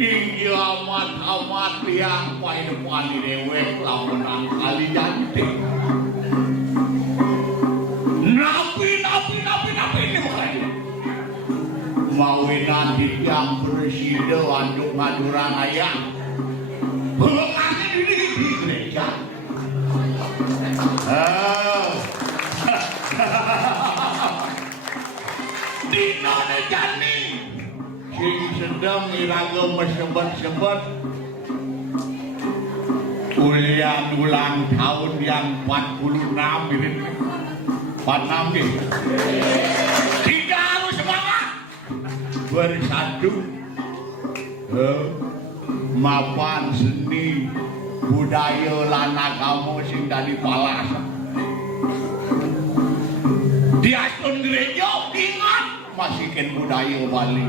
Tinggi amat yang pai depan di dewek lamunan kali janti. Napi ini makanya. Mawinan yang presiden anduk ngaduran ayam. Belum kasih di gereja. Di nona jani. Sing sedang iragam mesebet-sebet kuliah ulang tahun yang 46 mirip 46 nih. Tidak harus semangat bersatu mapan seni budaya lana kamu sing dari palas di asun gereja ingat masihin budaya Bali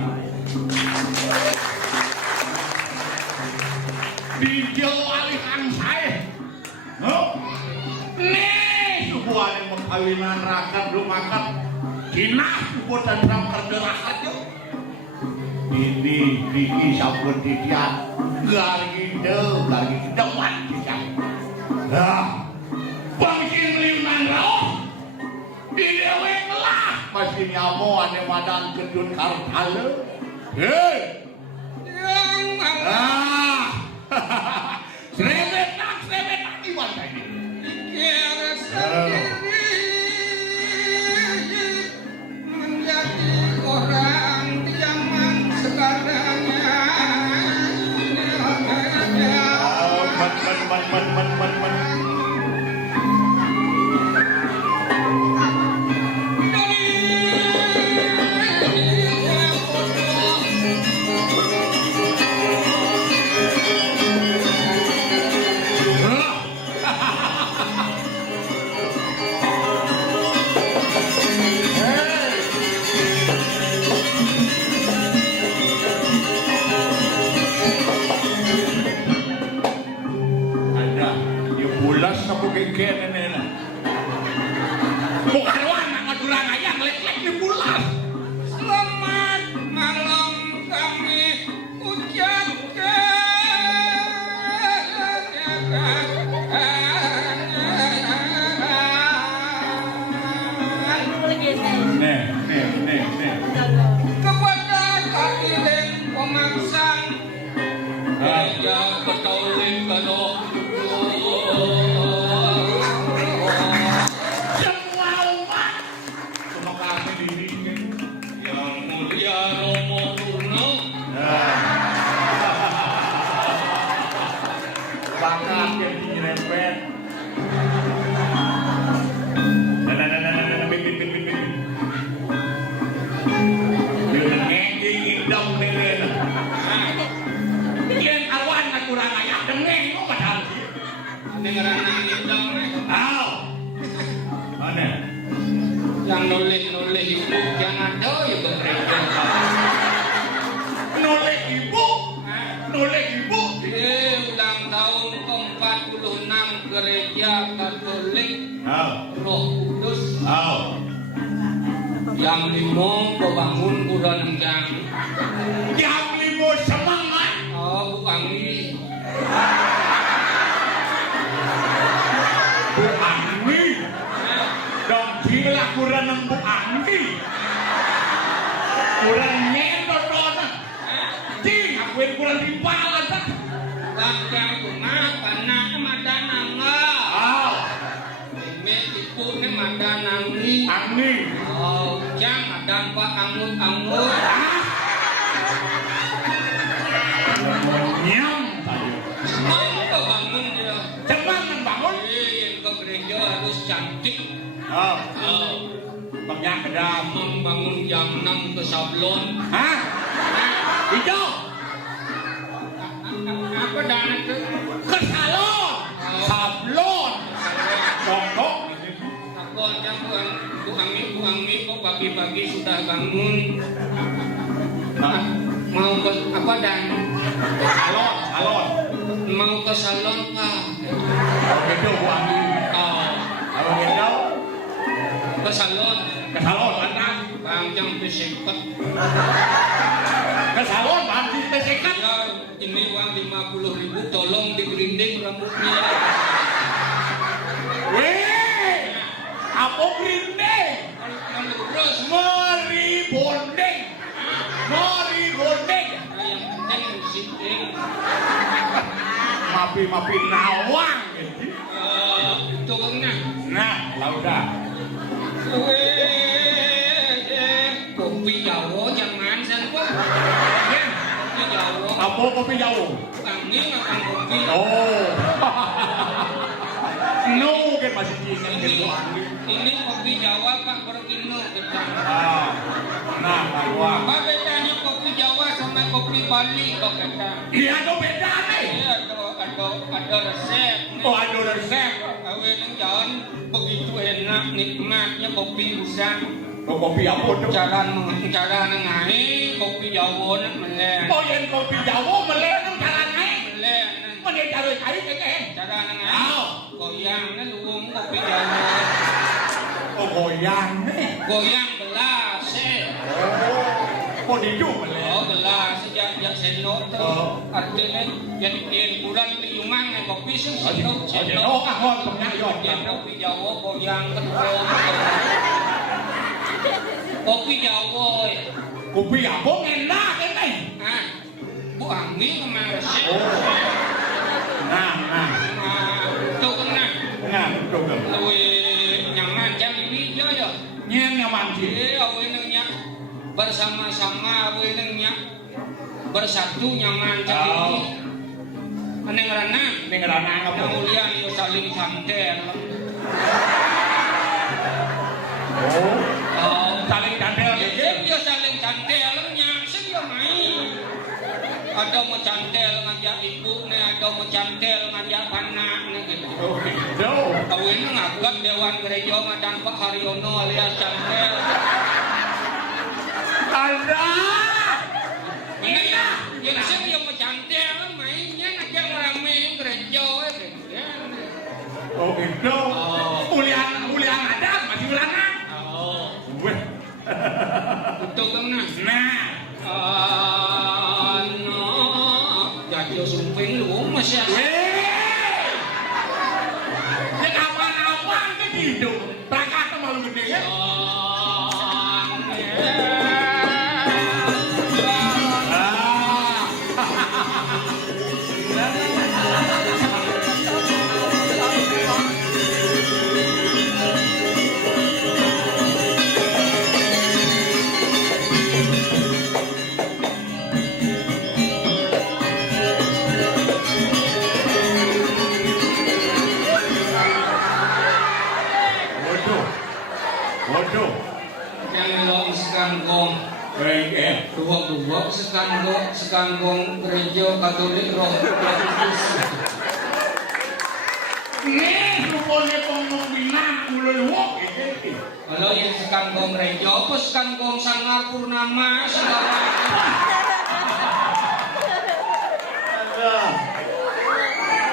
di Jawa alihan saya nih sebuah yang mengkawinan rakyat lumakan Cina sebuah tentang kerderakat ini Diki sabun dikiat lagi depan kita bangkin liunan rauh di dewek lah masih nyamu ane madan gedun kartale Serebetan di mana ini? Kira sendiri menjadi orang zaman sekarang. Bukan ngaduran ayam lek-lek di bulan. Selamat malam kami ucapkan. Nih. Kepada hadirin pemaksang Raja Ketolik Kano. Yang nulis ibu yang ada ya berpergian Nulis ibu ulang tahun ke-46 gereja Katolik Roh Kudus yang 5 kebangun kurang yang 5 semangat Bu Anggi dan gila kurang ng Bu Anggi kurang nyetot doon di akuin kurang timpalan bakal kumapa na madanang nga itu ni madanangi Anggi yang madang pa angut-angut nyam bangun dia cepat membangun yang ke gereja harus cantik banyak kedam membangun jam 6 ke Sablon hijau apa dana itu ke salon sablon contoh takut yang Bu Anggi kok pagi-pagi sudah bangun mau ke apa dan salon mau ke salon kah gitu Bu Anggi kalau gitu ke salon ke salon anak panjang pesikat Kesawon bantu pesekat. Ya, ini uang 50.000 tolong digerinding rambutnya. Weh, apa grinding? Yang lurus. Meri bonding. Meri bonding. Yang penting sitting. Mapi nawang. Turunnya. Nah, laudah. Kopi Jawa jangan sanwa. Kopi Jawa. Apa kopi Jawa? Angin akan kopi. Oh. No, kan masih ingat Ini kopi Jawa Pak Berkino kita. Nah, Pak. Apa bedanya kopi Jawa sama kopi Bali kok kita? Iya, ada beda nih. Iya, ada resep. Oh, ada resep. Awalnya jangan begitu enak nikmatnya kopi usang. Oh, kopi apa tuh? Cara nengai kopi Jawa nak meleh. Oh, yang kopi Jawa meleh kan caranya. Meleh. Mana cara kayu kek? Cara nengai. Goyang na luwung kopi Jawa. Oh, goyang nih. Goyang gelas Oh, di meleh. Oh, gelas sejak senok tu. Artinya yang kurang liuman na kopi senok. Oh, ahon banyak yot. Yang kopi Jawa goyang kedua. Kopi Jawa. Kopi apa enak ini? Ah, Bu Ami kemana resep? Nah. Itu kena. Nah, betul. Lebih nyaman jam ini ya. Nyaman sih. Awalnya bersama-sama awalnya bersatu nyaman jam ini. Aneh ngerana. Apa? Yang mulia itu saling santai. Oh, saling candel Dia saling cantel nyaseng ya main. Ada mau cantel ngajak ibu nih, ada mau cantel ngajak anak nih gitu. Oh, gitu. Kawin ngagak Dewan Gereja Madan Pak Haryono alias cantel. Ada. Ini ya, yang sih yang mau cantel mainnya ngajak rame gereja. Oh, gitu. Ulian ada masih ulangan. Weh. Betul kan nah. Jadi sumping lu masih asik. Yang awan-awan ke hidup. Prakat malu gede ya. Waduh. Yang lo sekanggong. Dua sekanggong gereja Katolik Roh Kristus. Ini rupanya ngomong binang ulul wok iki. Kalau yang sekanggong gereja apa sekanggong sangar purnama segala.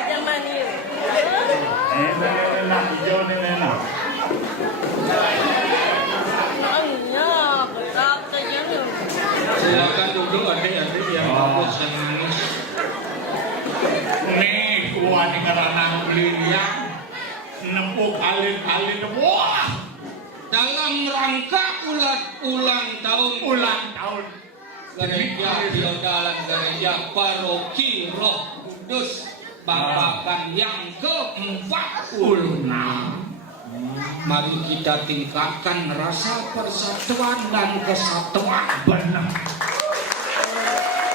Zaman ini. Enak hijau enak. Silakan duduk adik-adik yang bagus yang manis. Nih, gua nih ngeranang liliang nempuh kali-kali wah. Dalam rangka ulang tahun gereja Theodalan Gereja Paroki Roh Kudus Babakan yang ke-46. Mari kita tingkatkan rasa persatuan dan kesatuan. Benar.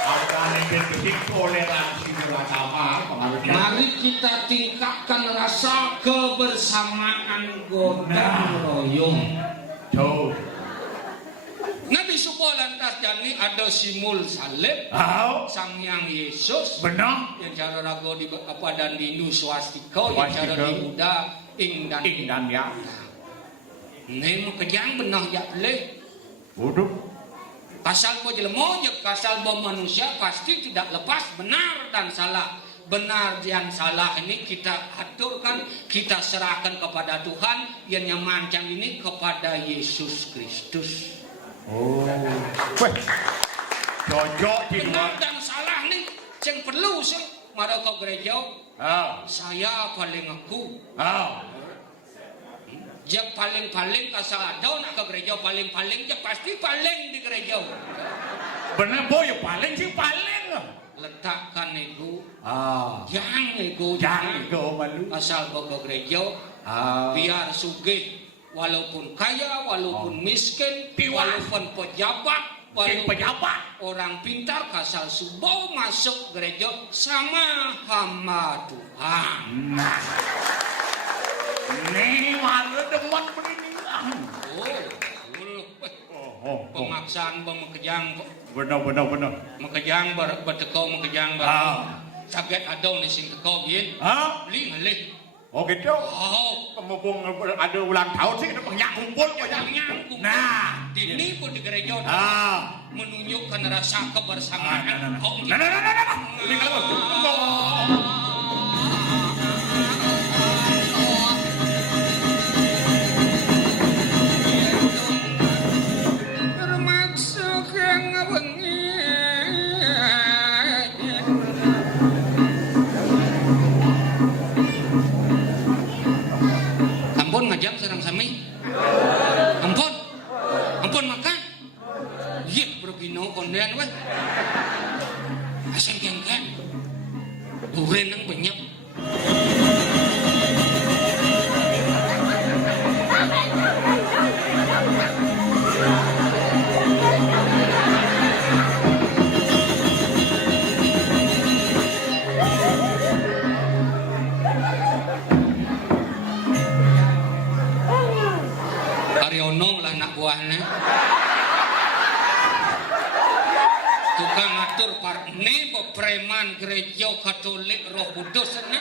Akan lebih toleransi beragama. Mari kita tingkatkan rasa kebersamaan gotong royong. Tuh. Nabi Suko lantas jani ada simul salib. Sang Hyang Yesus. Benar. Yang cara rago di apa dan di Hindu swastika, yang cara di Buddha ing dan ya. Neng kejang benang ya leh. Bodoh. Kasal ko jelema ya kasal bom manusia pasti tidak lepas benar dan salah. Benar dan salah ini kita aturkan, kita serahkan kepada Tuhan. Yang nyamancang ini kepada Yesus Kristus. Oh. Weh. Cocok di Benar dan salah nih, yang perlu sih mara ke gereja. Saya paling aku. Yang paling kasar ada nak ke gereja paling je pasti paling di gereja. Bener boy, paling sih paling. Letakkan ego. Jangan ego malu. asal ke gereja. Biar sugih, walaupun kaya, walaupun miskin, walaupun pejabat, walaupun orang pintar, kasal subuh masuk gereja sama hamba Tuhan. Nah, ini malu demen pendidikan. Pemaksaan mengejang, Benar. mengejang bertekau mengejang sakit ada nih sing tekau bien. Beli ngalih. Oh gitu. Mumpung ada ulang tahun sih, banyak kumpul. Nah, ini pun di gereja menunjukkan rasa kebersamaan. Ini kalau termasuk yang bengi Ampun ngajak sareng sami. Ampun makan. Iya bergino kondean weh. Asing kengken. Duren nang banyak. Karyono lah anak buahnya. Tukang ngatur parne preman gereja Katolik Roh Kudus ini.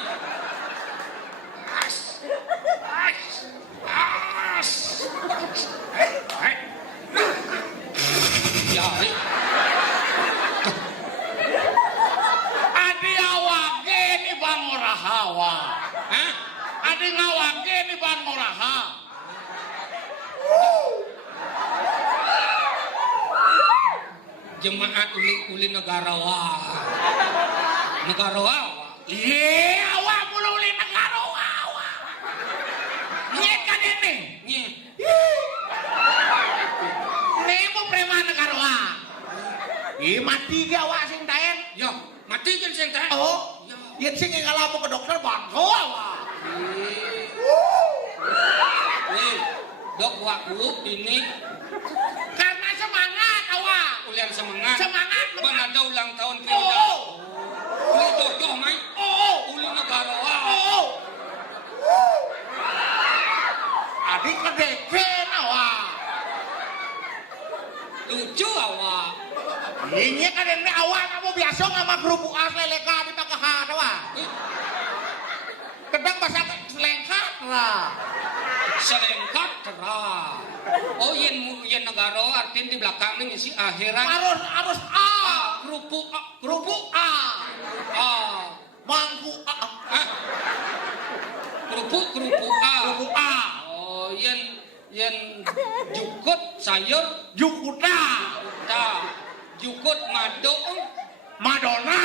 Ya, adi awake ni Bang Orahawa. Adi ngawake ni Bang Oraha. jemaat uli negarawa. Iya, awak mulu uli negarawa. Nyet kan ini. Nye. Nemu preman negarawa. Mati ke awak sing taen. Yo, mati kan sing teh. Oh, yen sing ngalamu ke dokter bangko awak. Dok waktu ini Karena semangat awak. ulian semangat. Semangat. Ban ada ulang tahun Oh. Pilda. Uli dodoh mai. Oh. Uli negarawa. Oh. Adik kedeken awak. Lucu awak. Ini kan ini awak kamu biasa sama kerupuk leleka di pakahan awak. Kedang bahasa selengkat lah. Selengkat terah. Oh yen negara artinya di belakang ini ngisi akhiran. Harus Kerupuk kerupuk mangku kerupuk kerupuk Oh yen jukut sayur jukuta jukut mado Madonna.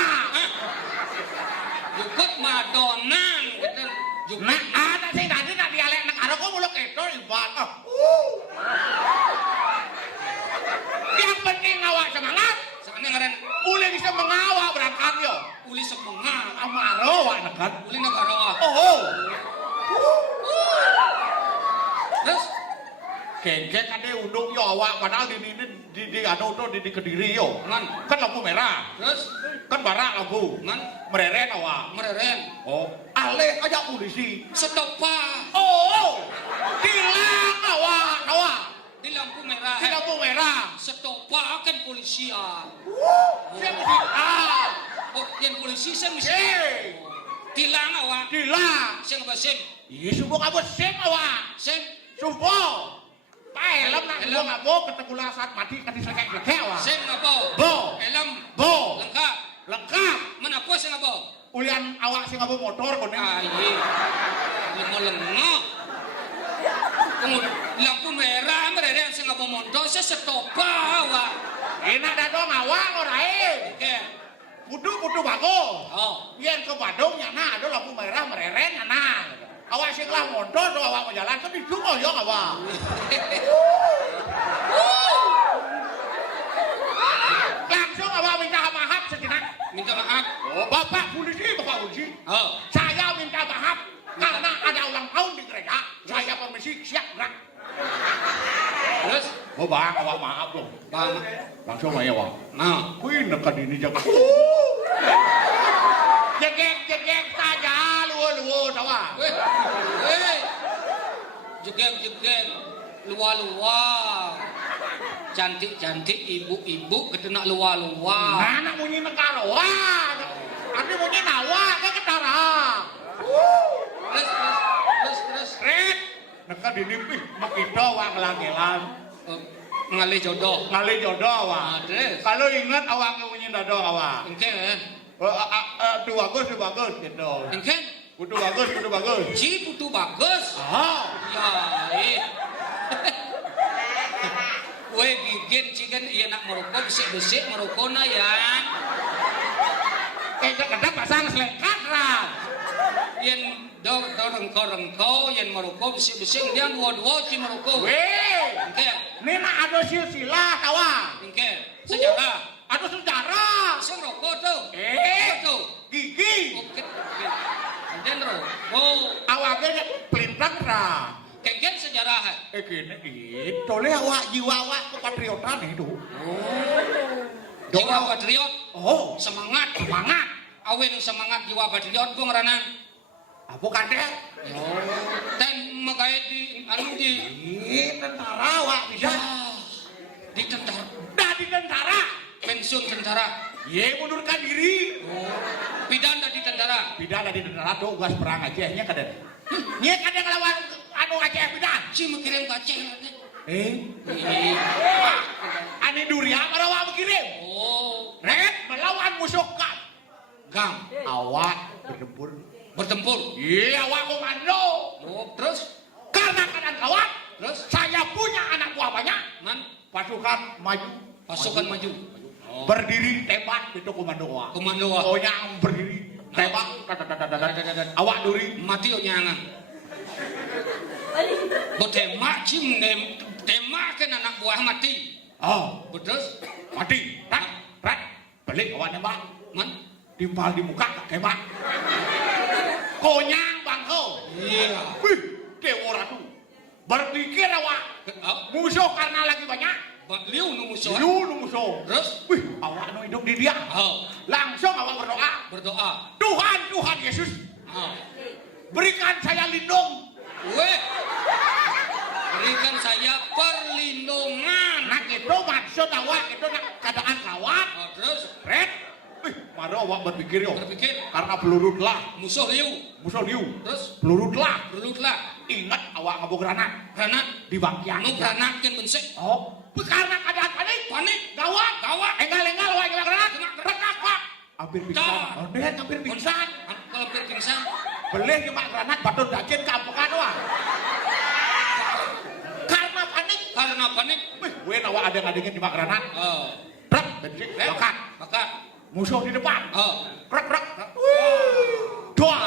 jukut madonan gitu. Nah, ada sih tadi nak dialek negara kok muluk itu ibat. Yang penting awak semangat. Sekarang ngaren Uli bisa mengawak berangkat yo. uli semangat. Amaro awak nekat. Uli negara. Oh. Terus Gengge kan dia undung yo awak padahal di anu tuh di Kediri yo. man Kan lampu merah. terus Kan barak lampu. man Mereren awak. mereren Oh. Alih aja polisi. setopa Oh. Tilang awak. di lampu merah. Di lampu merah. Setopa kan polisi Siapa sih? Oh, yang polisi saya mesti Hey. tilang awak. Tilang. Saya ngebasin. Iya subuh kamu sem awak. Saya Subuh. Helm nak subuh ngabo ketegulah saat mati kati selekek awak. saya ngapa? Bo. Helm Bo. lengkap. Lengkap. Mana apa saya ngapa? Ulian awak sing ngabo motor kono. Aye. Lengo-lengo. Lampu merah mereren saya ngapa motor saya setopa awak. Enak dadong awak orae. Oke. Kudu bagus. Oh. Yen ke Bandung nyana ada lampu merah mereren nyana. Awak sing lah mondor do awak jalan kan didungo yo awak. Langsung awak minta maaf sejenak. Minta maaf. Oh, Bapak polisi. Oh. Saya minta maaf karena ada ulang tahun di gereja. Saya permisi siap gerak. Terus? Oh, Bang, awak maaf dong. Bang. Langsung aja, Wang. Nah. Kuih nekan ini jaga. Jegek saja, luo sawa. Weh. Jegek. Luar-luar. Cantik ibu-ibu ketena luar-luar. Anak bunyi negara. Wah. Tapi bunyi nawa ke ketara. Terus. Red. Nekan ini pih makita wang langelan. Ngalih jodoh. Wang. Terus. Kalau ingat awak bunyi dado awak. Engken. Itu bagus gitu. Engken. Kudu bagus. Ci putu bagus. Ah. Ya, Weh gigit cikan iya nak merokok besik merokokna ya. Kadang pasang selekat lah. Yen rengko yen merokok besik dia dua ci merokok. Weh. Engke. Ini nak ada silsilah kawan. Engke. Sejarah. Ada sejarah. Sing rokok tuh. Tuh. Gigi. Oke. Dan rokok. Awaknya pelintang lah. Kengken sejarah. Gini. Itu le awak jiwa awak kepatriotan itu. Jiwa patriot. Oh. Semangat. Awen semangat jiwa patriot ku ngaranan. Apa kate? Dan magayat di Tentara awak bisa. Di tentara. Dah di tentara. Pensiun tentara. Ye mundurkan diri. Pidana di tentara. Pidana di tentara tuh gas perang Acehnya kadang. Nye kadang ngelawan anu Aceh pidan. Si mengirim ke Aceh. Ani Durian merawa mengirim. Oh. Red melawan musuh Gang. Awak Bertempur. Iya awak komando. Oh, terus? Karena keadaan kawan. Terus? Saya punya anak buah banyak. Man? Pasukan maju. Pasukan maju. Oh. Berdiri tembak itu komando awak. Komando awak. Pokoknya berdiri tembak. Awak duri. Mati o nyangan. Bertembak cim tembakkan anak buah mati. Oh, Betul? mati. Rat. Balik awak nembak. Man? Timpal di muka tak tembak. Konyang bangko. Iya. Wih, dewa ratu. Berpikir awak. Musuh karena lagi banyak. Liu nu musuh. Lu musuh. Terus? Wih, awak nu hidup di dia. Oh. Langsung awak berdoa. Berdoa. Tuhan Yesus. Oh. Berikan saya lindung. Weh. Berikan saya perlindungan. Nah itu maksud awak itu nak keadaan kawat. Oh, terus? Red. Wih, mara awak berpikir yo. Berpikir. Karena peluru telah. Musuh liu. Terus peluru telah. Berlutlah. Ingat awak ngabuk granat. Granat. Di bangkian. Anu granatkeun bensek. Oh, karena keadaan panik. Gawat. Enggal awak kena granat. Rekak pak. Hampir pingsan. Tar. Oh, dia hampir pingsan. Kalau hampir pingsan. Beleh cuma granat batut dajen kampungan wah. Karena panik. Wih, gue awak ada ngadengin cuma granat. Oh. Brak, bensin, bakat. Bakat. Musuh di depan. Oh. Brak. Doa.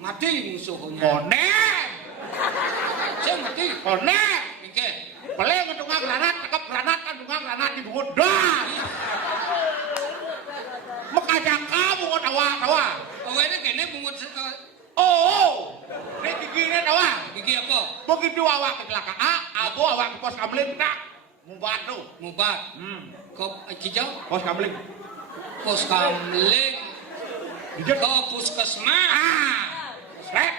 Mati musuhnya. Konek. Saya mati. Konek. Oke. Peleh ngedungan granat, tekap granat, kan dungan granat di bungut. Dah. Mekajang kamu ngot awak. Oh, ini kene bungut Oh. Ini giginya awak. gigi apa? Begitu awak kecelakaan, abu awak ke pos kamling tak. Mubat tu. Mubat. Kau kijau? Pos kamling. Pos kamling. Dijat. Kau puskesmas. Rek.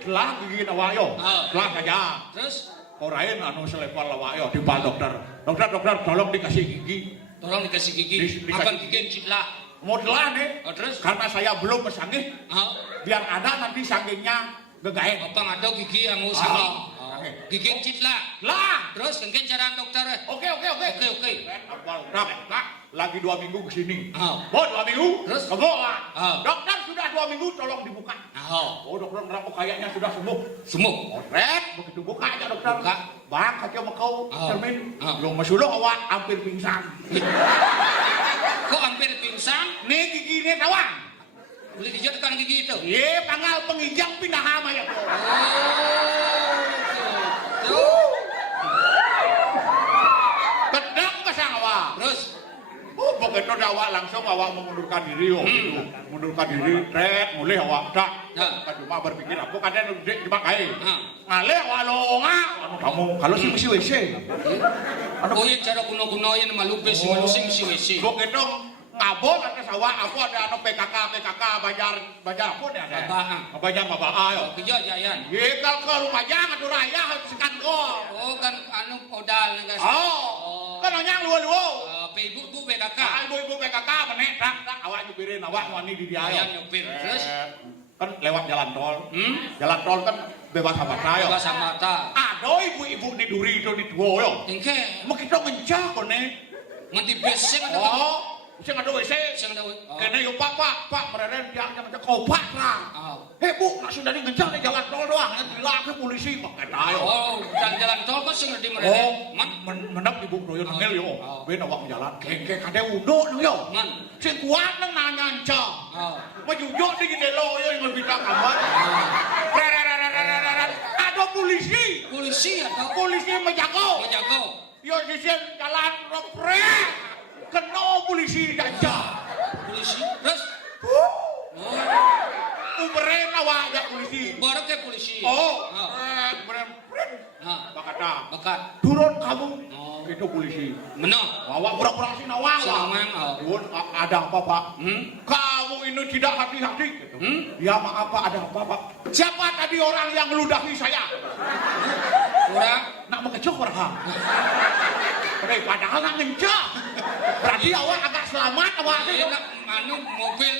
Telah gigi awak yo. Telah saja. Terus? Orain anu selevel awak yo timbal dokter. Dokter tolong dikasih gigi. Tolong dikasih gigi. Dikasih. Apa gigi citlah? Mau telah nih. Oh, terus? Karena saya belum mesanggih. Biar ada nanti sanggihnya gegain. Apa ngado gigi yang mau sangi? Oke. Gigi citlah. Lah. Terus mungkin cara dokter. Oke. Oke. Nah, lagi 2 minggu kesini. Oh. 2 minggu. Terus? Kebawa. Oh. Dokter sudah 2 minggu, tolong dibuka. Oh. Oh, dokter ngerasa kayaknya sudah sembuh. Semua. Red, begitu buka aja dokter. Buka. bang kaki sama kau cermin Oh. belum masuk awak hampir pingsan. Kok hampir pingsan? Nih gigi ini tawang. Boleh dijadikan gigi itu? Iya, tanggal pengijang pindah hama ya. Oh, Kedang pasang awak. terus? Begitu awak langsung awak mengundurkan diri, gitu. Mengundurkan diri, mulai awak tak. Cuma berpikir aku kadang udah dipakai. Ngalih awak longa. Kamu kalau sih mesti WC. Oh iya cara kuno-kuno yang malupis malusing si WC. Begitu ngabol atas awak aku ada PKK bajar apa nih ada? Bajar babaa yo. Kerja jayan. Kalau ke rumah jangan tuh raya harus sekat gol. Oh kan anu odal nggak sih? Oh, kan nanya luo. Ibu BKK. Ibu PKK menek tak awak nyupirin awak wani di dia. Yang nyupir terus Kan lewat jalan tol. Jalan tol kan bebas hambatan yo. bebas mata. Aduh ibu-ibu di duri itu di tua yo. Engke Mau kita ngencah kok nih. nganti besek ada. Oh, sing ada WC. Sing ada. Kene yo pak, mereren dia macam kopak lah. Hei bu, nak sudah ngencah di jalan tol doang, dilak ke polisi kok kata yo. Oh, jalan tol kok sing di mereren. Menap ibu doyo nangel yo. Ben awak jalan kengke kade unduk nang yo. Man. Sing kuat nang nanya encah. Oh. Majujuk di gidelo yo yang lebih tak aman. Ada polisi. Polisi atau Polisi menjaga. menjaga. Yo di sini jalan roprek. Kena polisi gajah. Polisi terus Umren awak ya polisi. baru ke polisi. Oh, Ah. umren. Bakata. Bakat. Turun kamu. Oh. Itu polisi. Menang. Awak pura-pura si nawang. Sinawang, oh. Turun, ada apa pak? Hmm? Kamu ini tidak hati-hati. Gitu. Hmm? Ya maaf pak, ada apa pak? Siapa tadi orang yang meludahi saya? Orang Nak mengecoh orang. Padahal nak ngencah. Berarti awak agak selamat awak. enak anu mobil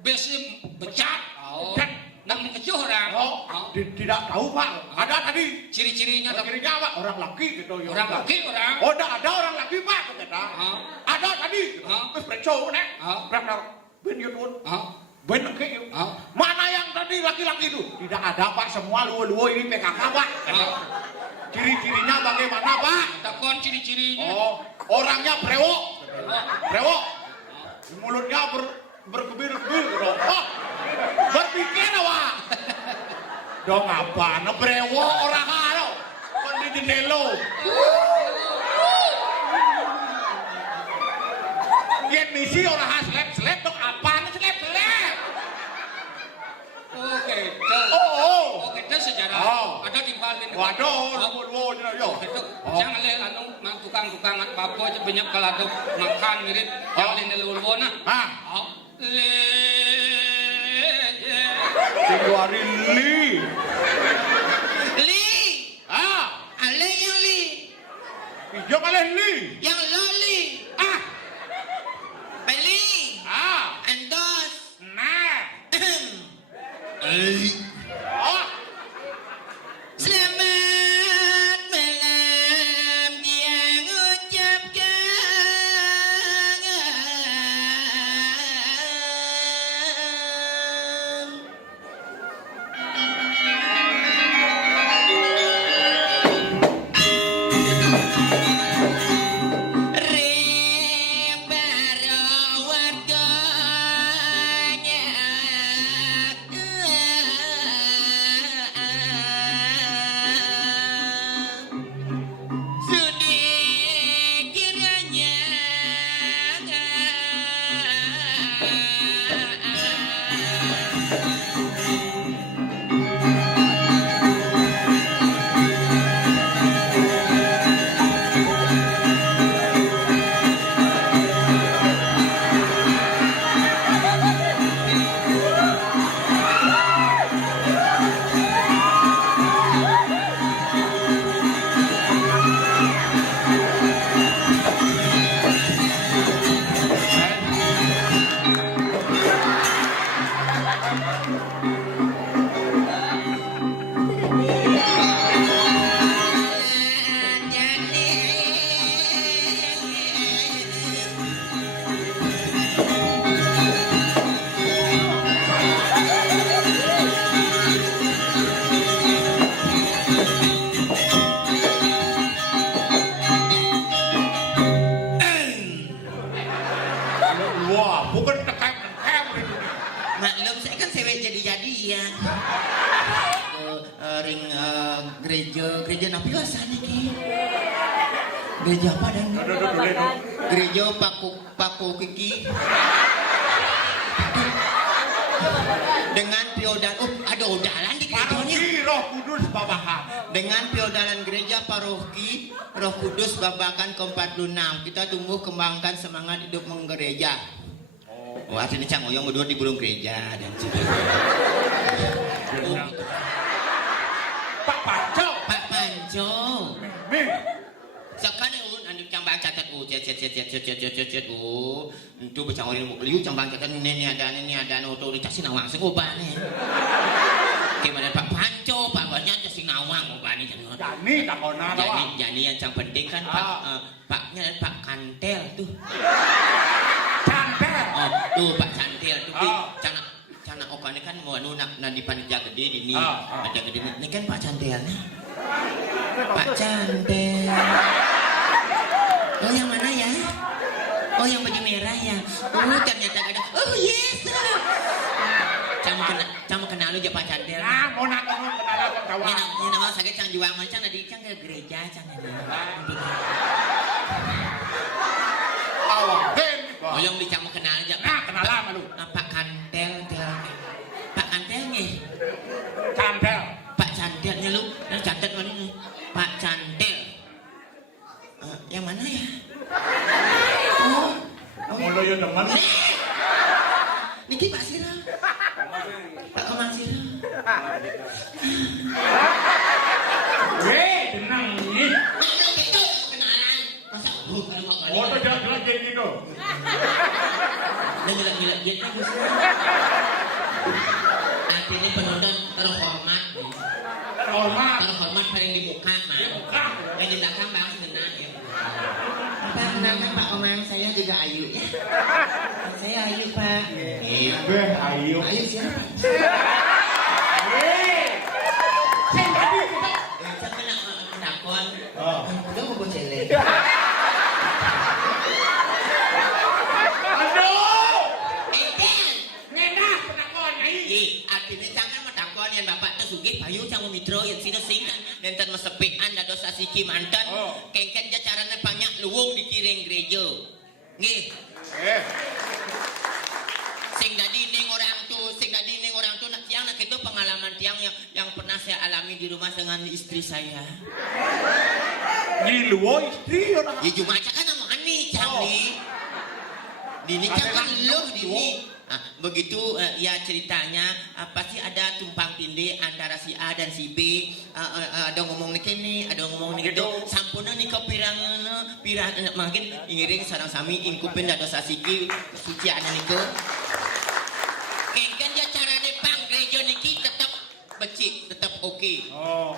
besi becat. Oh. Dan Nak mengecuh orang. oh, tidak tahu pak. Ada tadi. Ciri-cirinya tapi Akhirnya apa? Orang laki gitu. Ya. orang laki orang. Oh, ada orang laki pak. Kata. Ada tadi. Terus percaya nih. Berapa? Ben yudun. Ben laki. Mana yang tadi laki-laki itu? Tidak ada pak. Semua luo-luo ini PKK pak. Ciri-cirinya bagaimana pak? Takon ciri-cirinya. Oh, orangnya brewok. Brewok. Mulutnya berkebir-kebir gitu. Oh, berpikir awak. Dong apa? Brewok orang halo. Kon di jendelo. Yen misi orang slep-slep dong apa? Slep-slep. Oke. Oh. Oke, itu sejarah. Oh. Ada timbalin. Waduh, luo-luo gitu yo. Itu jangan le anu mang tukang-tukang apa aja banyak kalau makan mirip yang lain luar nah. Hah? Le. Februari Li. Li, Ah, ale yang li, hijau kalih Li. yang loli, Ah, beli, ah, andos, nah. Oh, selamat malam yang ucapkan. Rebaro warganya Wah, bukan tekem itu. Maklum saya kan cewek jadi-jadian. Ring gereja napi wasane ki. Gereja apa dan? Gereja Paku Kiki. Dengan piodan, ada odalan di gerejanya. Paroki Roh Kudus babakan. Dengan piodalan gereja paroki Roh Kudus babakan ke-46. Kita tumbuh kembangkan semangat hidup menggereja. Oh, artinya Cang Oyong berdua di bulung gereja dan Pak Panco. Pak Panco. Nih. Sekarang anu cambang catat cet itu bacang orang liu cambang catat ini ada auto dikasih nawang sengobane. Gimana Pak Panco, Pak banyak kasih nawang obane jangan. Jani takona doang. Jani yang yang penting kan Paknya Pak Kantel tuh. Cantel. Oh, tuh Pak Cantel tuh cana okane kan mau anu nak di panitia gede ini. Panitia gede ini kan Pak Cantelnya. Pak Cantel. Oh yang mana ya? Oh yang baju merah ya. Oh ternyata ada. Oh yes. Cang kenal lu Pak Cantel. Nah, mau nak kenal kawan. Ini nama sakit Cang juang Cang di Cang ke gereja Cang ini. Awak Oh yang di Cang kenal aja. Nah, kenalan sama lu. Pak Kantel. Pak Kantelnya. Cantel. Pak Cantelnya lu. Yang catat mana ini? Pak Cantel. Yang mana ya? Mau lo yo teman. Niki Pak Sira. Pak Kemang Sira. Tenang ini. Itu kenalan. Masa kalau mau kali. Oh, tuh jelas kayak gitu. Dan gila-gila gitu Gus. Artinya penonton terhormat. Terhormat paling di muka mah. Yang di belakang bang sebenarnya. Pak kenalkan Pak Komang saya juga Ayu ya. Saya Ayu Pak. Ayo. Ayu siapa? Saya tadi kita. Saya kena penakon. Udah mau celeng. Aduh. Eden. Ngedah penakon nyai. Artinya jangan menakon yang bapak tersugih payu cang mitro yang sini singkan nenten mesepian dados asiki mantan. Kengken ja carane banyak luwung dikiring gereja. Nggih. Sing dadi ning orang tu nak tiang nak itu pengalaman tiang yang pernah saya alami di rumah dengan istri saya. Ni luo istri orang. Ya cuma kan sama Ani Cangli. Dini kan loh dini. Begitu ya ceritanya pasti ada tumpang tindih antara si A dan si B. Ada ngomong nih kini, ada ngomong nih gitu. Sampuna nih pirang makin ingiring sarang sami ingkupin dados asiki suci ana niku. Kengken dia cara nepang gereja niki tetap becik, tetap oke. Oh.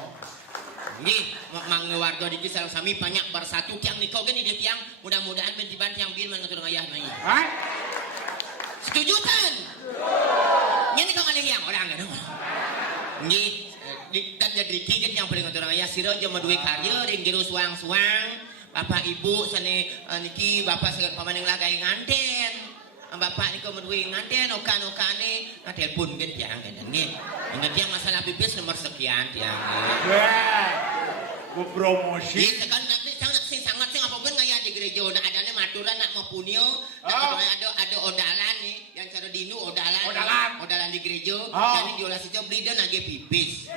Nggih, mang warga niki sareng sami banyak bersatu tiang niko gini dia tiang mudah-mudahan bentiban tiang bir mangatur ngayah mah. Hah? Setuju kan? Nya niko ngalih yang orang ada. Nggih, dan jadi kigen yang paling ngatur ngayah sira jeung duwe karya ring jero suang-suang. Bapak Ibu sane niki bapak saged pamaning lagay nganten. Bapak niku menduwe nganten okan-okane telepon gen tiang nggih. Ingat tiang masalah bibis nomor sekian tiang. Gue promosi. Iya kan nanti sangat sih apa pun ngaya di gereja udah adanya maturan nak mau punio, ada odalan nih yang cara dinu odalan di gereja, jadi diolah situ beli dan age pipis.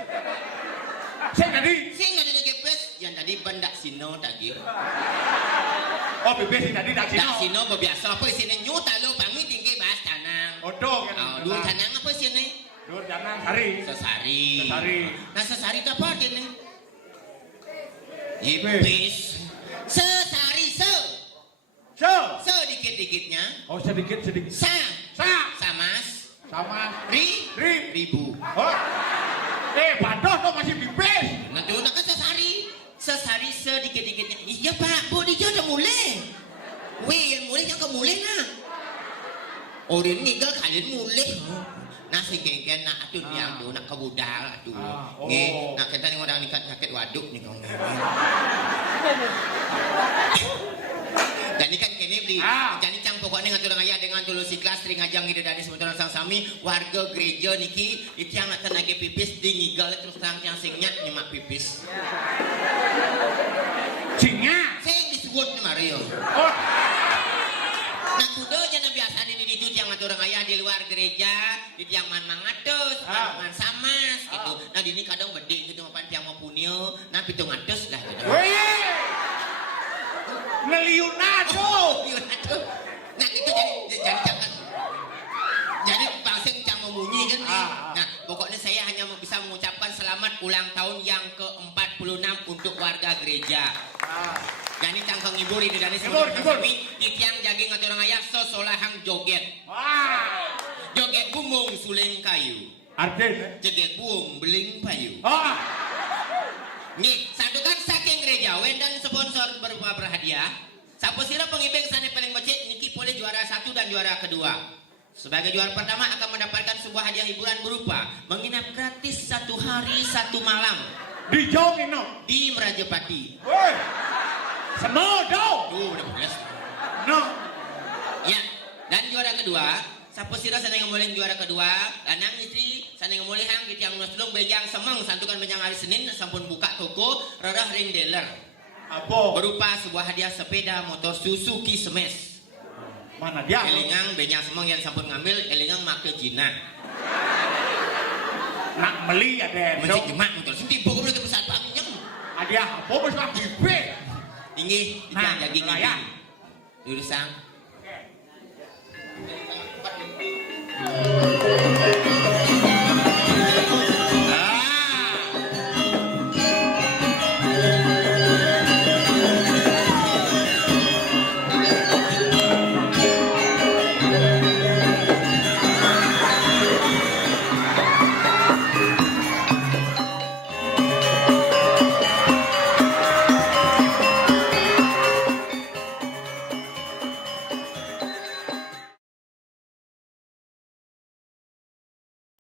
Saya tadi. Sing ada pipis, yang tadi benda sino tadi. Oh pipis tadi tak sino. Tak sino biasa apa sini nyuta lo pangi tinggi bahas tanang. Odong kan. Dulu tanang apa sini? Dulu tanang sari. Sesari. Nah sesari itu apa ini? Ipis. Sesari se dikit-dikitnya. Oh sedikit. Samas. Ribu. Oh. Padoh kok masih pipis. Ngedu nak sesari se dikit-dikitnya. Iya Pak, Bu dia udah mulai. Wih, yang mulai yang kemulai nah. Orang ni kalian mulai. Nasi kengken nak atun yang tu nak kebudal atu. Nggih, nak kita ni orang nikat sakit waduk ni kau. Dan ikan kene beli. Jadi cang pokoknya ngatur ngaya dengan tu lulus ikhlas ring ajang ide dari sebentar sang sami warga gereja niki itu yang akan lagi pipis di ngigal terus terang yang singnya nyemak pipis. Singnya. Sing disebut nih Mario. Oh. Nah kudo jangan biasa di itu yang ngatur orang ayah di luar gereja, di yang man mangatus, man samas gitu. Nah di ini kadang bede gitu mapan tiang mau punio, nah pitung atus lah gitu. Wih. Ngeliunado. Nah itu jadi jangan jadi pangsing cang memunyi kan nih. Nah pokoknya saya hanya bisa mengucapkan selamat ulang tahun yang ke-46 untuk warga gereja. Jadi cang penghibur itu dari sebelum kami itiang jaging atau orang ayah sosolahang joget. Wah. Joget bumung suling kayu. Artinya. Joget bum beling payu. Oh. Nih, satukan saking gereja, dan sponsor berupa berhadiah. Saposira pengibeng sana paling becek, niki boleh juara 1 dan juara kedua. Sebagai juara pertama akan mendapatkan sebuah hadiah hiburan berupa menginap gratis 1 hari 1 malam Di Jongin no. di Merajapati. Woi. Senodo. Udah beres. No. Ya, dan juara kedua, saposira sana yang mulai juara kedua, lanang istri sana yang mulai hang gitu yang nusulung bejang semang santukan bejang hari Senin sampun buka toko rarah ring dealer. Apa? Berupa sebuah hadiah sepeda motor Suzuki Smash. Mana dia? Elingang bejang semang yang sampun ngambil elingang make jina. Nak meli ada. Masih jemak motor senti pokok boleh ke pesat panjang. Ada apa bos lah bibir. Tinggi, Nah, jaging layak. ini. Lurusang